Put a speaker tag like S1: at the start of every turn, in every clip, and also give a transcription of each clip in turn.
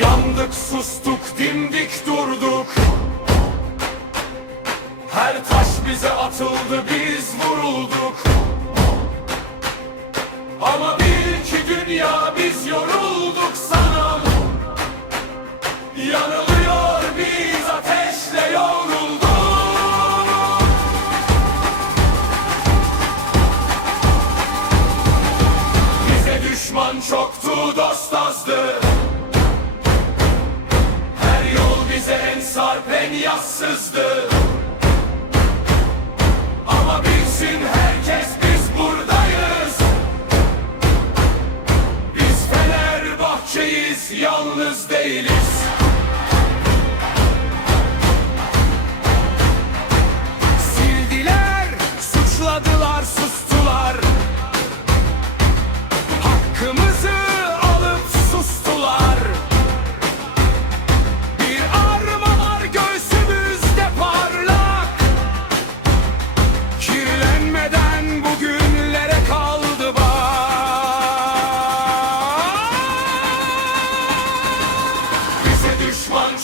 S1: Yandık sustuk dimdik durduk. Her taş bize atıldı biz vurulduk. Ama bil ki dünya biz yorulduk sanam. Yanılıyor biz ateşle yorulduk. Bize düşman çoktu dost yassızdı Ama bilsin herkes biz buradayız. Biz Fenerbahçe'yiz yalnız değiliz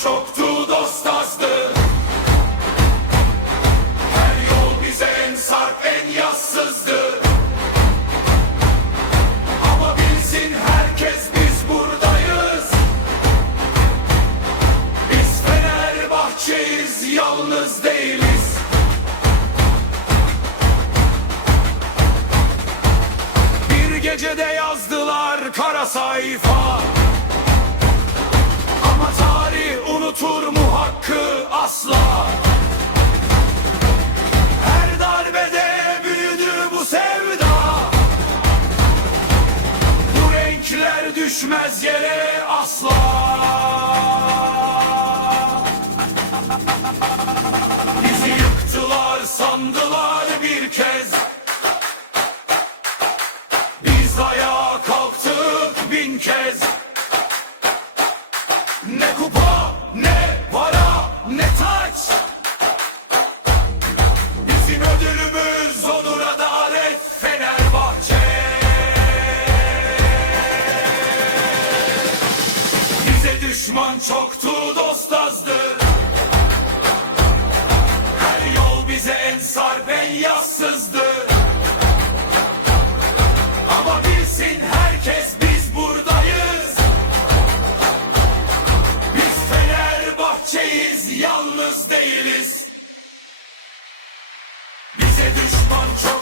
S1: çoktu dost azdı. Her yol bize en sarp en yassızdı Ama bilsin herkes biz buradayız. Biz Fenerbahçe'yiz yalnız değiliz. Bir gecede yazdılar kara sayfa unutur mu hakkı asla? Her darbede büyüdü bu sevda. Bu renkler düşmez yere asla. Bizi yıktılar sandılar bir kez. Biz ayağa kalktık bin kez. Ne kupa ne para ne taç? Bizim ödülümüz onur adalet Fenerbahçe. Bize düşman çoktu dost azdı Her yol bize en sarp en yassızdı yalnız değiliz Bize düşman çok